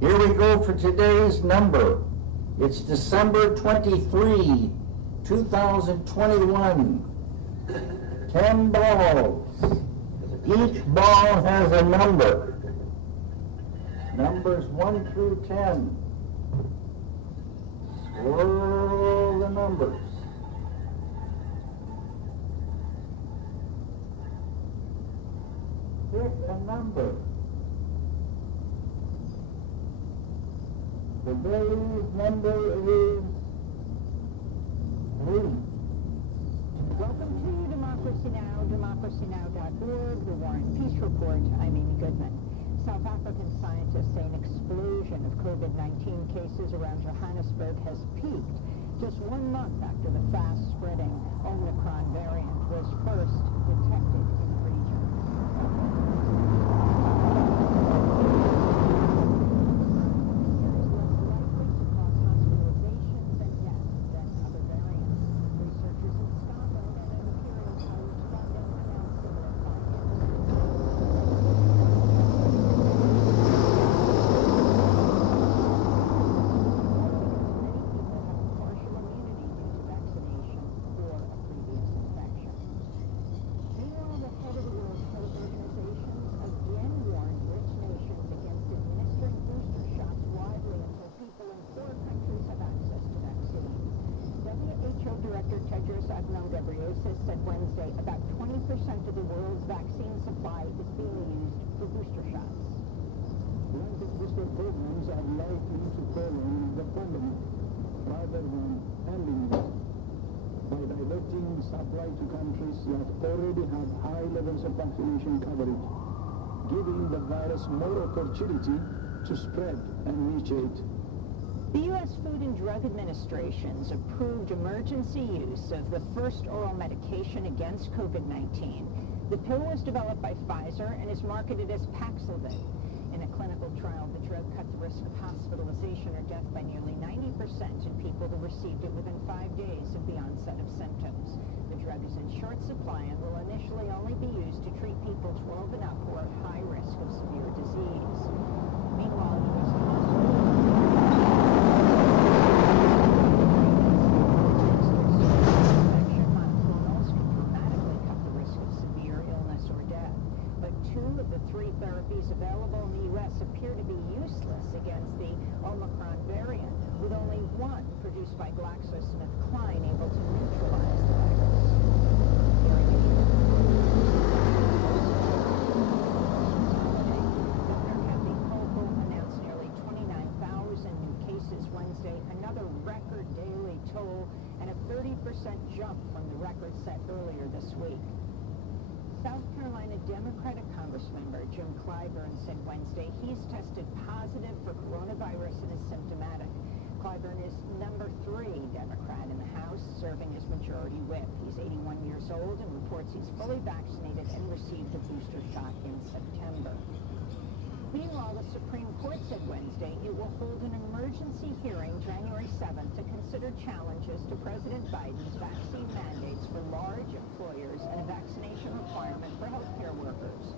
Here we go for today's number. It's December 23, 2021. 10 balls. Each ball has a number. Numbers 1 through 10. Swirl the numbers. Pick a number. Today's number is 3. Welcome to Democracy Now!, democracynow.org, The War and Peace Report. I'm Amy Goodman. South African scientists say an explosion of COVID-19 cases around Johannesburg has peaked just 1 month after the fast-spreading Omicron variant was first detected in the region. Said Wednesday about 20% of the world's vaccine supply is being used for booster shots. Blanket booster programs are likely to prolong the pandemic rather than ending it by diverting supply to countries that already have high levels of vaccination coverage, giving the virus more opportunity to spread and mutate. The U.S. Food and Drug Administration's approved emergency use of the first oral medication against COVID-19. The pill was developed by Pfizer and is marketed as Paxlovid. In a clinical trial, the drug cut the risk of hospitalization or death by nearly 90% in people who received it within 5 days of the onset of symptoms. The drug is in short supply and will initially only be used to treat people 12 and up who are at high risk of severe disease. Meanwhile, U.S. available in the U.S. appear to be useless against the Omicron variant, with only one produced by GlaxoSmithKline able to neutralize the virus. Governor Kathy Hochul announced nearly 29,000 new cases Wednesday, another record daily toll, and a 30% jump from the record set earlier this week. South Carolina Democratic Congressmember Jim Clyburn said Wednesday he's tested positive for coronavirus and is symptomatic. Clyburn is number 3 Democrat in the House, serving as majority whip. He's 81 years old and reports he's fully vaccinated and received a booster shot in September. Meanwhile, the Supreme Court said Wednesday it will hold an emergency hearing January 7th to consider challenges to President Biden's vaccine mandates for large employers and a vaccination requirement for healthcare workers.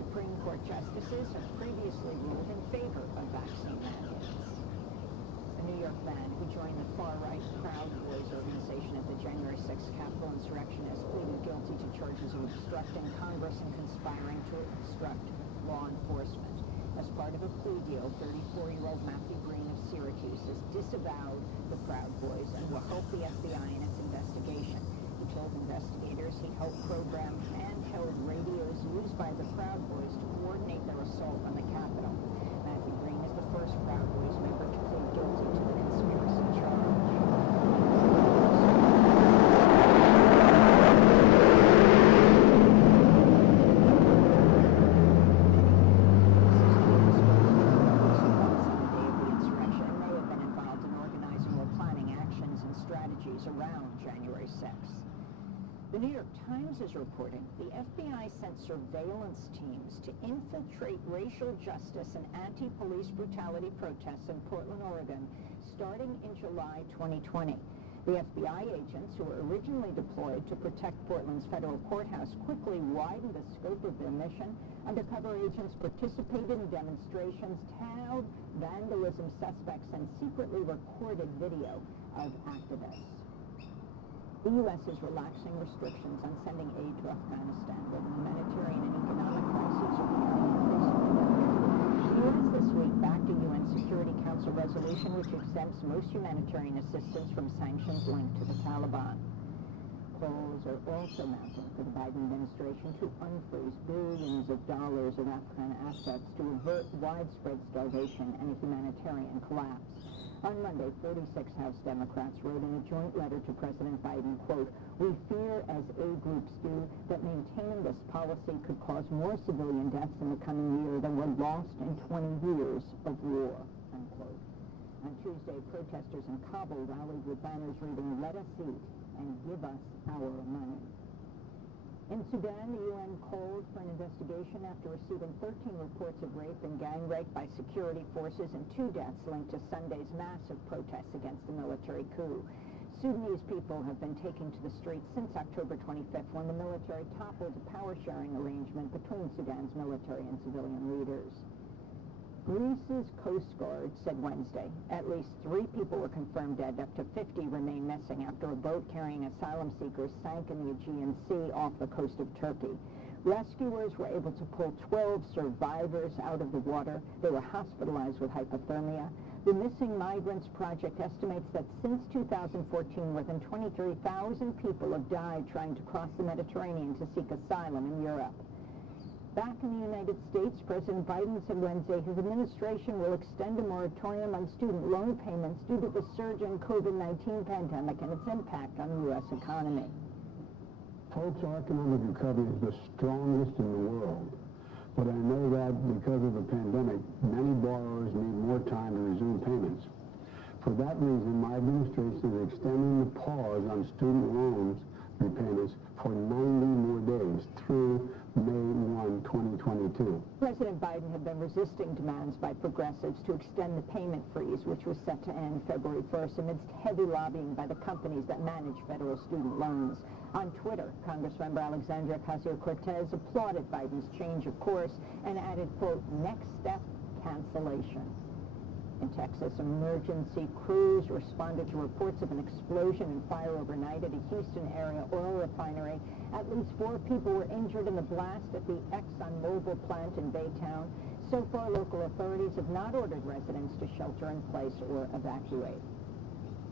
Supreme Court justices have previously ruled in favor of vaccine mandates. A New York man who joined the far-right Proud Boys organization at the January 6th Capitol insurrection has pleaded guilty to charges of obstructing Congress and conspiring to obstruct law enforcement. As part of a plea deal, 34-year-old Matthew Green of Syracuse has disavowed the Proud Boys and will help the FBI in its investigation. He told investigators he helped program handheld radios used by the Proud Boys to coordinate their assault on the Capitol. Matthew Green is the first Proud Boys member to plead guilty to the conspiracy charge. Around January 6th. The New York Times is reporting the FBI sent surveillance teams to infiltrate racial justice and anti-police brutality protests in Portland, Oregon, starting in July 2020. The FBI agents, who were originally deployed to protect Portland's federal courthouse, quickly widened the scope of their mission. Undercover agents participated in demonstrations, tailed vandalism suspects, and secretly recorded video of activists. The U.S. is relaxing restrictions on sending aid to Afghanistan, where the humanitarian and economic crises are becoming increasingly urgent. The U.S. this week backed a UN Security Council resolution which exempts most humanitarian assistance from sanctions linked to the Taliban. Calls are also mounting for the Biden administration to unfreeze billions of dollars of Afghan assets to avert widespread starvation and a humanitarian collapse. On Monday, 46 House Democrats wrote in a joint letter to President Biden, quote, "We fear, as aid groups do, that maintaining this policy could cause more civilian deaths in the coming year than were lost in 20 years of war," unquote. On Tuesday, protesters in Kabul rallied with banners reading, "Let us eat and give us our money." In Sudan, the UN called for an investigation after receiving 13 reports of rape and gang rape by security forces and 2 deaths linked to Sunday's massive protests against the military coup. Sudanese people have been taking to the streets since October 25th, when the military toppled a power-sharing arrangement between Sudan's military and civilian leaders. Greece's Coast Guard said Wednesday at least 3 people were confirmed dead. Up to 50 remain missing after a boat carrying asylum seekers sank in the Aegean Sea off the coast of Turkey. Rescuers were able to pull 12 survivors out of the water. They were hospitalized with hypothermia. The Missing Migrants Project estimates that since 2014, more than 23,000 people have died trying to cross the Mediterranean to seek asylum in Europe. Back in the United States, President Biden said Wednesday his administration will extend a moratorium on student loan payments due to the surge in COVID-19 pandemic and its impact on the U.S. economy. Folks, our economic recovery is the strongest in the world. But I know that because of the pandemic, many borrowers need more time to resume payments. For that reason, my administration is extending the pause on student loans repayments for 90 more days through May 1, 2022. President Biden had been resisting demands by progressives to extend the payment freeze, which was set to end February 1st, amidst heavy lobbying by the companies that manage federal student loans. On Twitter, Congressmember Alexandria Ocasio-Cortez applauded Biden's change of course and added, quote, "Next step, cancellation." In Texas, emergency crews responded to reports of an explosion and fire overnight at a Houston area oil refinery. At least 4 people were injured in the blast at the ExxonMobil plant in Baytown. So far, local authorities have not ordered residents to shelter in place or evacuate.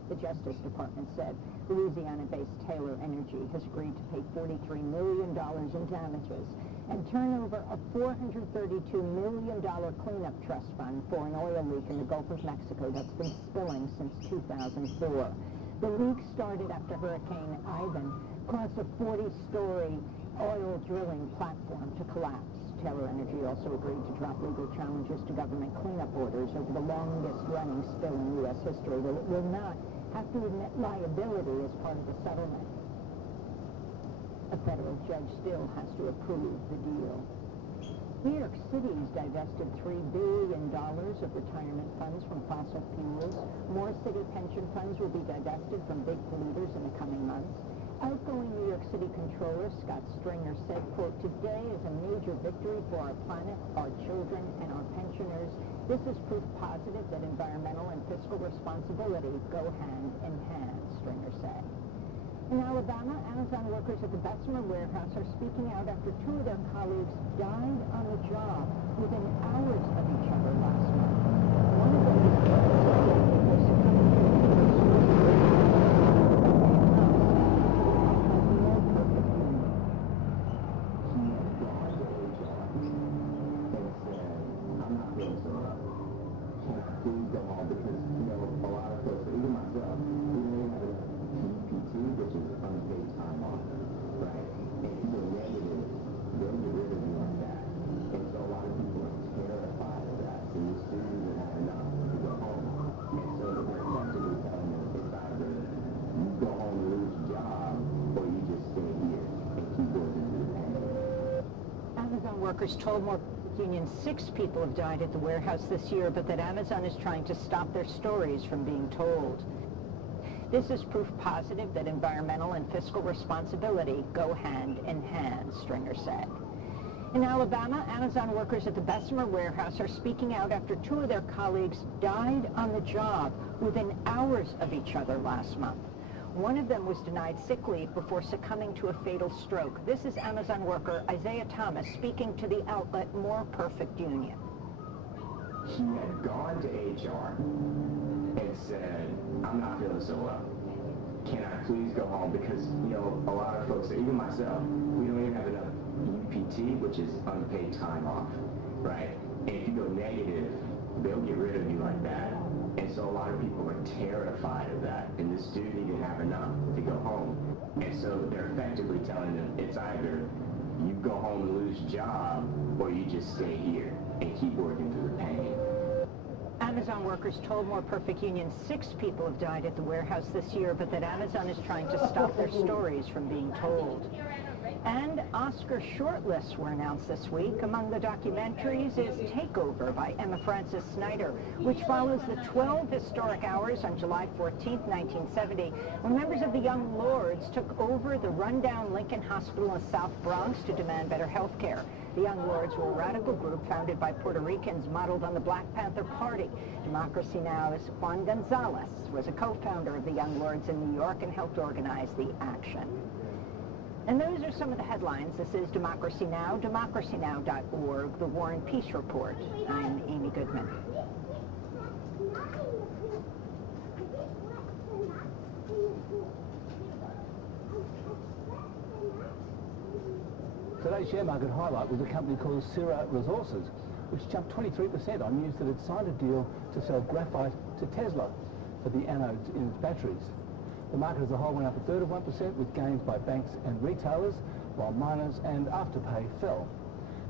The Justice Department said Louisiana-based Taylor Energy has agreed to pay $43 million in damages and turn over a $432 million cleanup trust fund for an oil leak in the Gulf of Mexico that's been spilling since 2004. The leak started after Hurricane Ivan caused a 40-story oil drilling platform to collapse. Taylor Energy also agreed to drop legal challenges to government cleanup orders over the longest-running spill in U.S. history. It will not have to admit liability as part of the settlement. A federal judge still has to approve the deal. New York City has divested $3 billion of retirement funds from fossil fuels. More city pension funds will be divested from big polluters in the coming months. Outgoing New York City Controller Scott Stringer said, quote, "Today is a major victory for our planet, our children, and our pensioners. This is proof positive that environmental and fiscal responsibility go hand in hand," Stringer said. In Alabama, Amazon workers at the Bessemer warehouse are speaking out after 2 of their colleagues died on the job within hours of each other last month. One of them was succumbing to Workers told more union 6 people have died at the warehouse this year, but that Amazon is trying to stop their stories from being told. This is proof positive that environmental and fiscal responsibility go hand in hand, Stringer said. In Alabama, Amazon workers at the Bessemer warehouse are speaking out after two of their colleagues died on the job within hours of each other last month. One of them was denied sick leave before succumbing to a fatal stroke. This is Amazon worker Isaiah Thomas speaking to the outlet More Perfect Union. He had gone to HR and said, I'm not feeling so well. Can I please go home? Because, you know, a lot of folks, even myself, we don't even have enough UPT, which is unpaid time off, right? And if you go negative, they'll get rid of you like that. And so a lot of people are terrified of that. And this dude didn't have enough to go home. And so they're effectively telling them it's either you go home and lose your job, or you just stay here and keep working through the pain. Amazon workers told More Perfect Union 6 people have died at the warehouse this year, but that Amazon is trying to stop their stories from being told. And Oscar shortlists were announced this week. Among the documentaries is Takeover by Emma Frances Snyder, which follows the 12 historic hours on July 14, 1970, when members of the Young Lords took over the rundown Lincoln Hospital in South Bronx to demand better health care. The Young Lords were a radical group founded by Puerto Ricans modeled on the Black Panther Party. Democracy Now's Juan Gonzalez was a co-founder of the Young Lords in New York and helped organize the action. And those are some of the headlines. This is Democracy Now!, democracynow.org, The War and Peace Report. I'm Amy Goodman. Today's share market highlight was a company called Syrah Resources, which jumped 23% on news that it signed a deal to sell graphite to Tesla for the anodes in its batteries. The market as a whole went up a third of 1%, with gains by banks and retailers, while miners and Afterpay fell.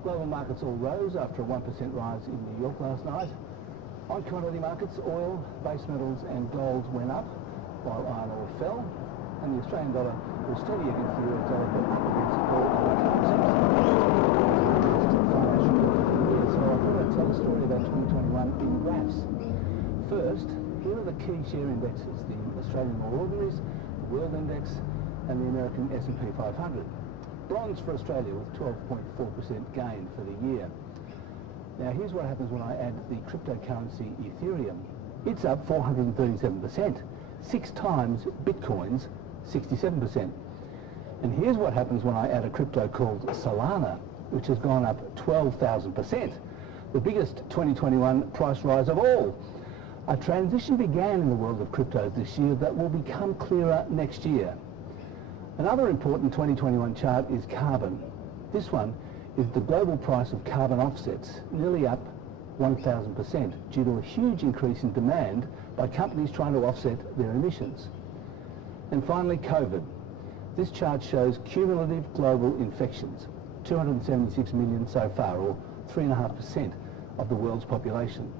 Global markets all rose after a 1% rise in New York last night. On commodity markets, oil, base metals and gold went up, while iron ore fell, and the Australian dollar was steady against the US dollar, but up against all other currencies. So I thought I'd tell a story about 2021 in graphs. First, here are the key share indexes: the Australian All Ordinaries, the World Index, and the American S&P 500. Bronze for Australia with 12.4% gain for the year. Now here's what happens when I add the cryptocurrency Ethereum. It's up 437%, 6 times Bitcoin's 67%. And here's what happens when I add a crypto called Solana, which has gone up 12,000%, the biggest 2021 price rise of all. A transition began in the world of cryptos this year that will become clearer next year. Another important 2021 chart is carbon. This one is the global price of carbon offsets, nearly up 1,000% due to a huge increase in demand by companies trying to offset their emissions. And finally, COVID. This chart shows cumulative global infections, 276 million so far, or 3.5% of the world's population.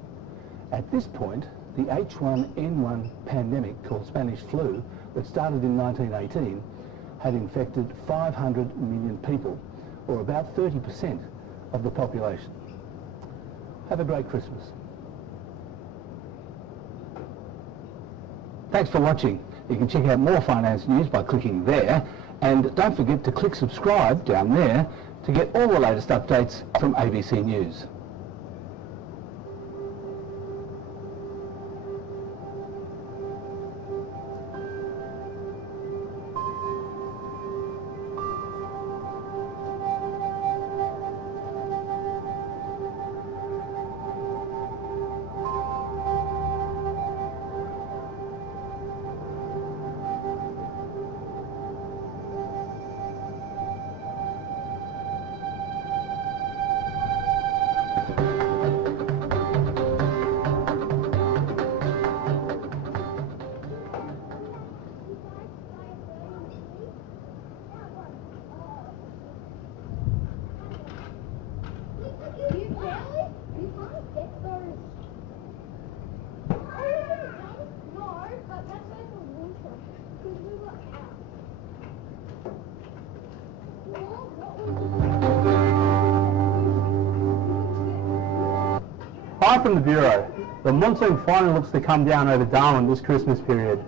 At this point, the H1N1 pandemic, called Spanish flu, that started in 1918, had infected 500 million people, or about 30% of the population. Have a great Christmas. Thanks for watching. You can check out more finance news by clicking there, and don't forget to click subscribe down there to get all the latest updates from ABC News. Hi from the Bureau. The monsoon finally looks to come down over Darwin this Christmas period.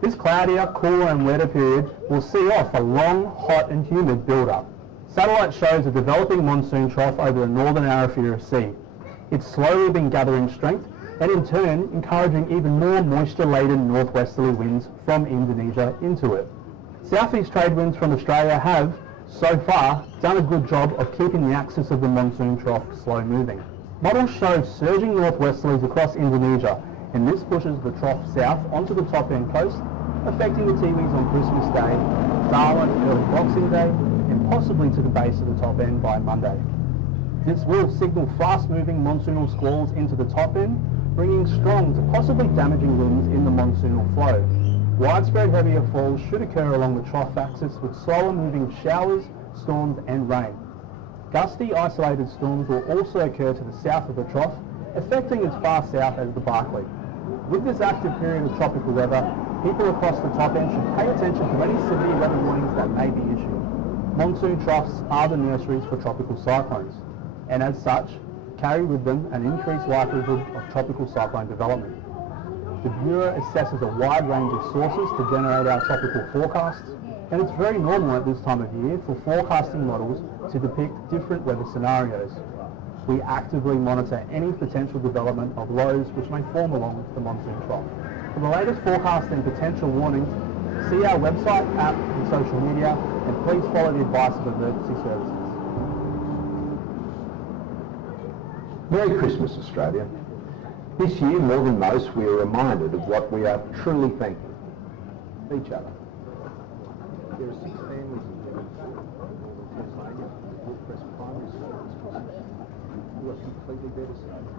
This cloudier, cooler and wetter period will see off a long, hot and humid build-up. Satellite shows a developing monsoon trough over the northern Arafura Sea. It's slowly been gathering strength and in turn encouraging even more moisture-laden northwesterly winds from Indonesia into it. Southeast trade winds from Australia have, so far, done a good job of keeping the axis of the monsoon trough slow moving. Models show surging northwesterlies across Indonesia, and this pushes the trough south onto the top end coast, affecting the Tiwis on Christmas Day, Darwin early Boxing Day, and possibly to the base of the top end by Monday. This will signal fast-moving monsoonal squalls into the top end, bringing strong to possibly damaging winds in the monsoonal flow. Widespread heavier falls should occur along the trough axis with slower moving showers, storms and rain. Gusty isolated storms will also occur to the south of the trough, affecting as far south as the Barkly. With this active period of tropical weather, people across the top end should pay attention to any severe weather warnings that may be issued. Monsoon troughs are the nurseries for tropical cyclones, and as such, carry with them an increased likelihood of tropical cyclone development. The Bureau assesses a wide range of sources to generate our tropical forecasts, and it's very normal at this time of year for forecasting models to depict different weather scenarios. We actively monitor any potential development of lows which may form along the monsoon trough. For the latest forecast and potential warnings, see our website, app and social media, and please follow the advice of emergency services. Merry Christmas, Australia. This year, more than most, we are reminded of what we are truly thanking each other. There are 6 families in Tasmania, Hillcrest Primary School, who are completely devastated.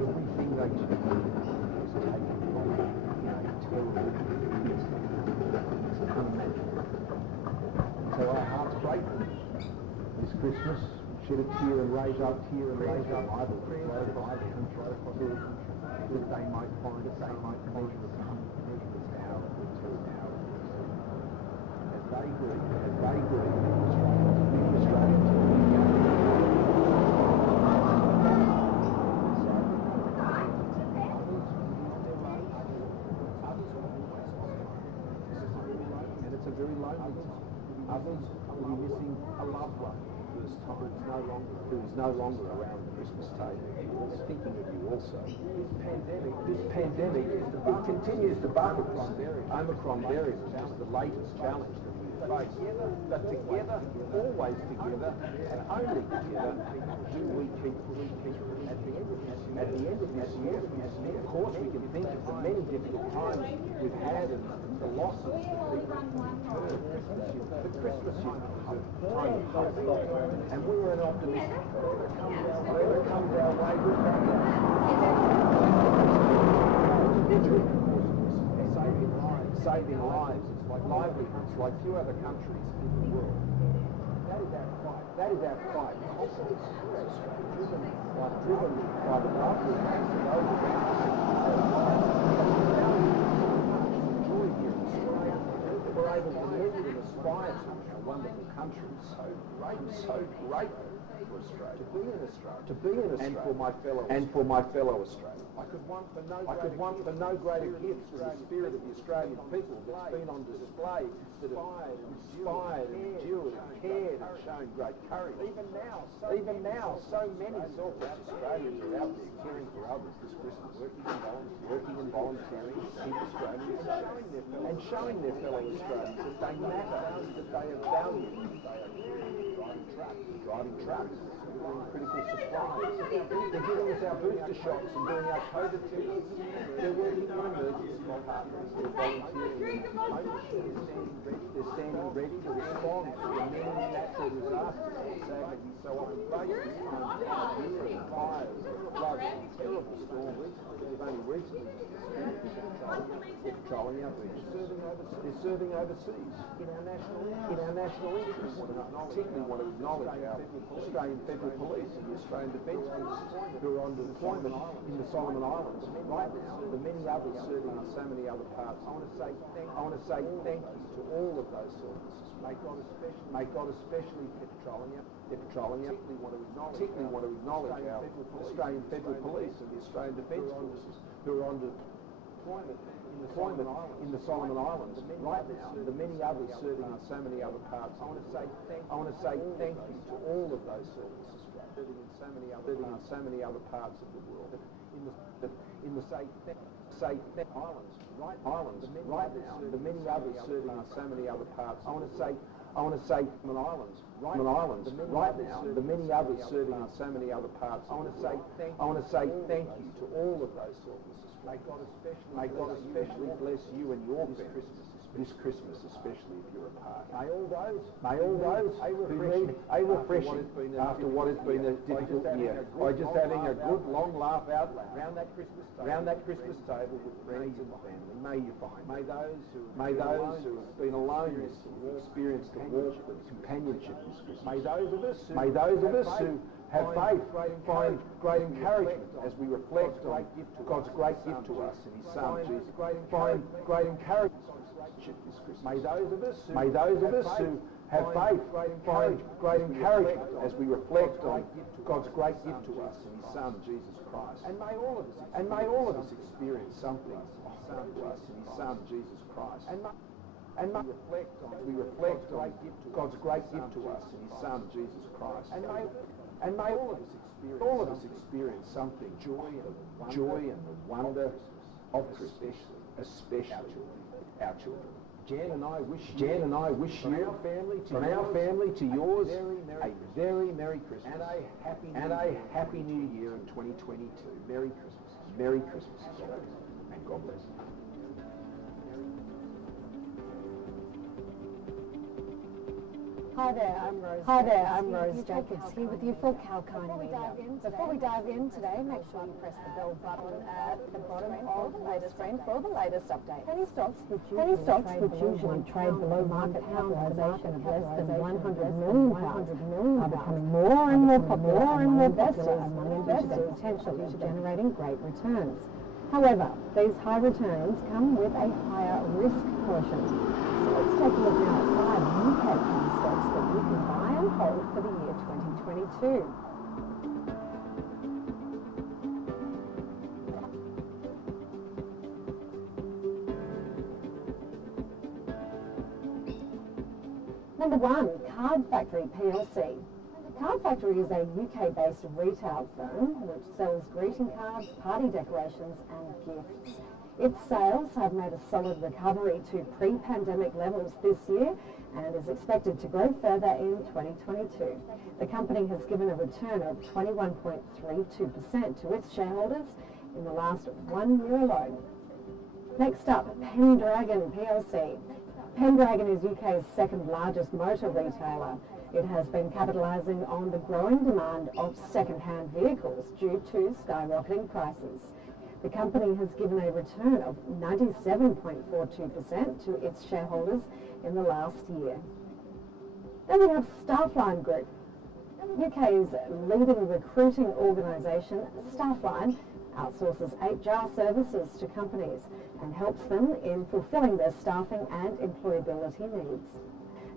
Everything they do is taken from them in a terrible instant. It's unimaginable. So our hearts break this Christmas. Shed a tear and raise up idle right across the country, that they might find measure the power. As they grieve, many Australians and it's a very lonely time. Others will be missing a loved one who is no longer around the Christmas table. It's thinking of you also. This pandemic continues to buffet us. Omicron variant is just the latest challenge that we face. But together, always together, and only together, do we keep at the end of this year. Of course, we can think of the many difficult times we've had and the losses that people incurred. But Christmas is a time of hope. And we were an optimistic. Whatever comes our way, we're back saving lives. It's like livelihoods, like few other countries in the world. That is our fight. Driven by the love we have for those around us. Joy here in Australia. We're able to live and aspire to a wonderful country. So grateful for Australia. To be in Australia. And for my fellow Australians. I could want for no greater gift than the spirit of the Australian people that's been on display, that have inspired and endured and cared and shown great courage. Even now, so many selfless Australians are out there caring for others this Christmas, working and volunteering to keep Australians and showing their fellow Australians that they matter, that they are valued, that they are driving trucks, delivering critical supplies. They're giving us our booster shots and doing our COVID tests. They're working on emergency departments. They're volunteering in They're standing ready to respond to the many natural disasters that sadly we so often face this time of year. Fires, floods, terrible storms. They've only recently patrolling our beaches. They're serving overseas in our national interest. Particularly want to acknowledge our Australian Federal Police and the Australian Defence Forces who are on deployment in the Solomon Islands right now. The many others serving in so many other parts. I want to say thank you to all of those services. May God especially patrolling you. Particularly want to acknowledge our Australian Federal Police and the Australian Defence Forces who are on in the Solomon Islands right now, the many others serving in so many other parts. I want to say thank you to all of those servants serving in so many other parts of the world. In the islands right now, the many others serving in so many other parts. I want to say islands right now, the many others serving in so many other parts. I want to say thank you to all of those servants. May God especially bless you and your family this Christmas, especially if you're apart. May all those who need a refreshing after what has been a difficult year by just having a good long laugh out loud around that Christmas table with friends and family. May you find. May those who have been alone this year experience the warmth and companionship this Christmas. May those of us who have faith find great encouragement as we reflect on God's great gift to us in His Son Jesus. Find great encouragement this Christmas. May those of us who have faith find great encouragement as we reflect on God's great gift to us in His Son Jesus Christ. And may all of us experience something to us in His Son Jesus Christ. And we reflect on God's great gift to us in His Son Jesus Christ. And may all of us experience something joy and the wonder of Christmas, especially our children. Jan and I wish you from our family to yours a very Merry Christmas and a Happy New Year in 2022. Merry Christmas, and God bless you. Hi there, I'm Rose Jacobs here with you for Kalkine Media. Before we dive in today, make sure you press the bell button at the bottom of the latest screen for the latest updates. Penny stocks, which usually trade below market capitalisation of less than £100 million, are becoming more and more popular among investors, potentially generating great returns. However, these high returns come with a higher risk quotient. So let's take a look now at 5 UK penny stocks that you can buy and hold for the year 2022. Number 1, Card Factory plc. Card Factory is a UK-based retail firm which sells greeting cards, party decorations and gifts. Its sales have made a solid recovery to pre-pandemic levels this year and is expected to grow further in 2022. The company has given a return of 21.32% to its shareholders in the last 1 year alone. Next up, Pendragon plc. Pendragon is UK's second largest motor retailer. It has been capitalising on the growing demand of second-hand vehicles due to skyrocketing prices. The company has given a return of 97.42% to its shareholders in the last year. Then we have Staffline Group. UK's leading recruiting organisation, Staffline, outsources HR services to companies and helps them in fulfilling their staffing and employability needs.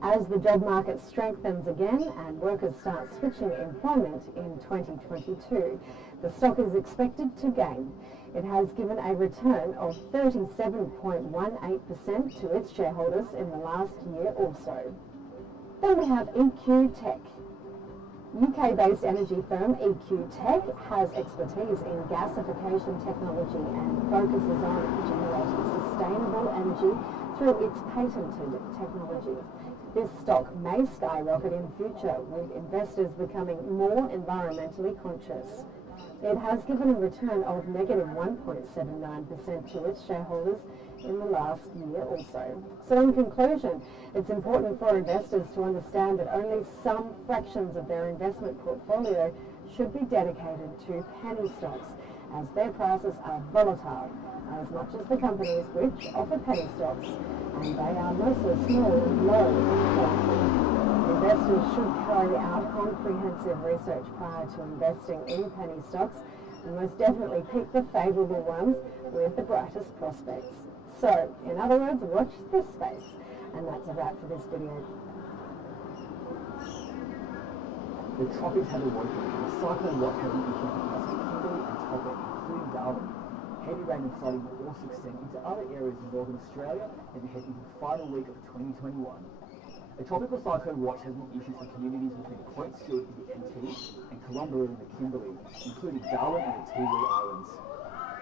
As the job market strengthens again and workers start switching employment in 2022, the stock is expected to gain. It has given a return of 37.18% to its shareholders in the last year or so. Then we have EQ Tech. UK-based energy firm EQ Tech has expertise in gasification technology and focuses on generating sustainable energy through its patented technology. This stock may skyrocket in future with investors becoming more environmentally conscious. It has given a return of negative 1.79% to its shareholders in the last year or so. So in conclusion, it's important for investors to understand that only some fractions of their investment portfolio should be dedicated to penny stocks, as their prices are volatile, as much as the companies which offer penny stocks, and they are mostly small, low quality. Investors should carry out comprehensive research prior to investing in penny stocks and most definitely pick the favourable ones with the brightest prospects. So, in other words, watch this space. And that's a wrap for this video. The tropics have awoken, and cyclone Watch has issued a plastic Kimberley and Topper, including Darwin, heavy rain and flooding will also extend into other areas in northern Australia and head into the final week of 2021. A tropical cyclone watch has been issued for communities between Point Stewart in the NT and Colombo in the Kimberley, including Darwin and the Tiwi Islands.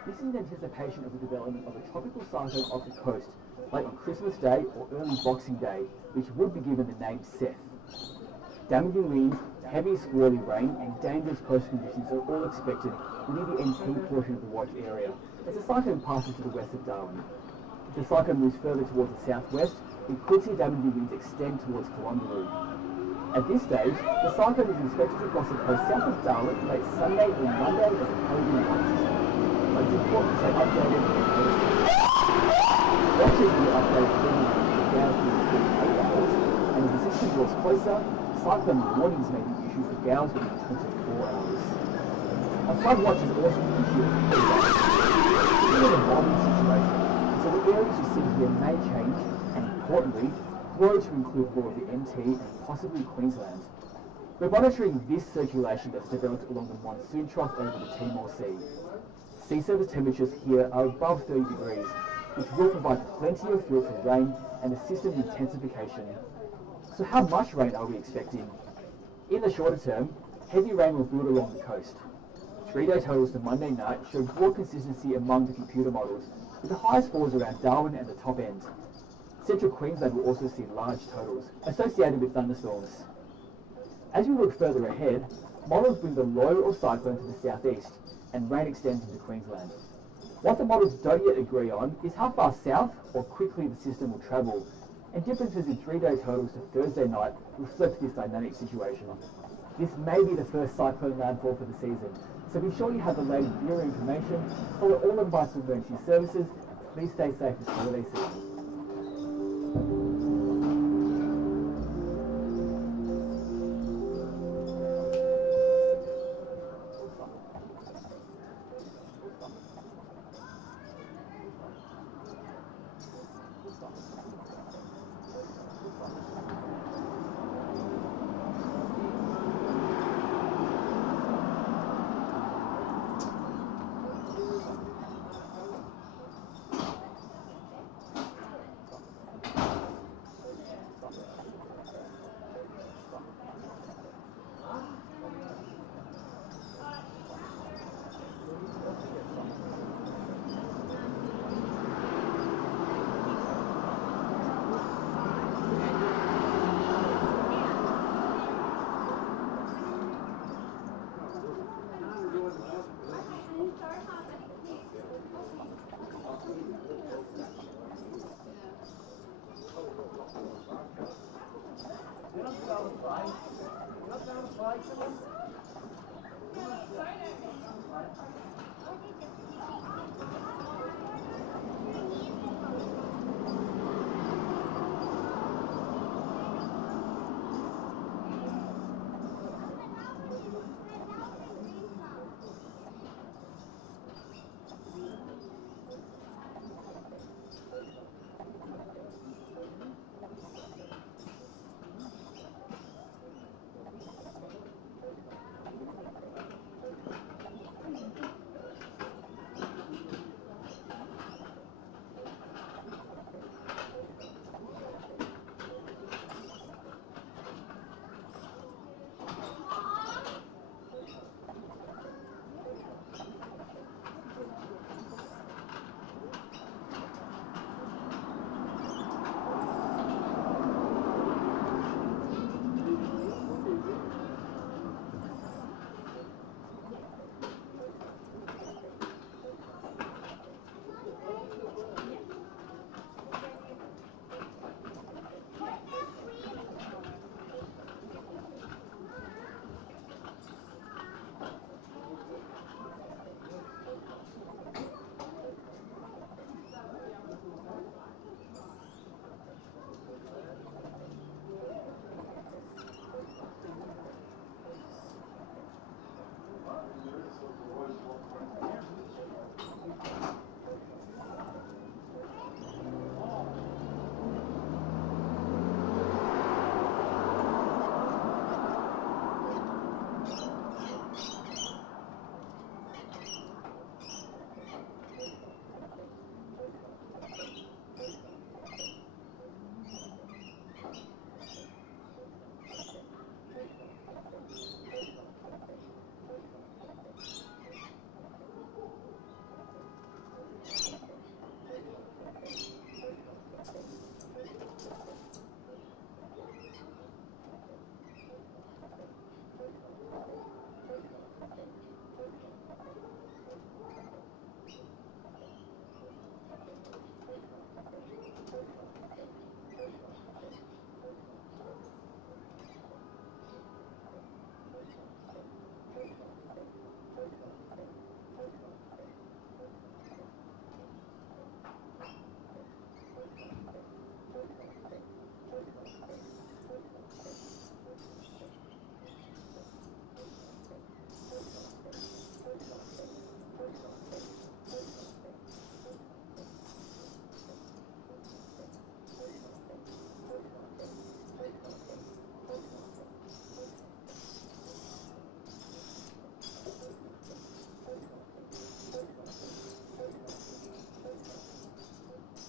This is in anticipation of the development of a tropical cyclone off the coast, late on Christmas Day or early Boxing Day, which would be given the name Seth. Damaging winds, heavy squally rain and dangerous coast conditions are all expected within the NT portion of the watch area as the cyclone passes to the west of Darwin. If the cyclone moves further towards the southwest, we could see damaging winds extend towards Caloundra. At this stage, the cyclone is expected to cross the coast south of Darwin late Sunday or Monday as a Caribbean watch system. But it's important to stay updated watches will be updated every hours within 48 hours, and as the system draws closer, cyclone warnings may be issued for gales within 24 hours. A flood watch is also issued in an evolving situation, so the areas you see here may change, and importantly, grow to include more of the NT and possibly Queensland. We're monitoring this circulation that's developed along the monsoon trough over the Timor Sea. Sea surface temperatures here are above 30 degrees, which will provide plenty of fuel for rain and assist in intensification. So how much rain are we expecting? In the shorter term, heavy rain will build along the coast. 3-day totals to Monday night show broad consistency among the computer models, with the highest falls around Darwin and the top end. Central Queensland will also see large totals, associated with thunderstorms. As we look further ahead, models bring the low or cyclone to the southeast, and rain extends into Queensland. What the models don't yet agree on is how far south or quickly the system will travel, and differences in 3-day totals to Thursday night reflect this dynamic situation. This may be the first cyclone landfall for the season, so be sure you have the latest Bureau information, follow all advice from emergency services, please stay safe this holiday season. You're not going to fight.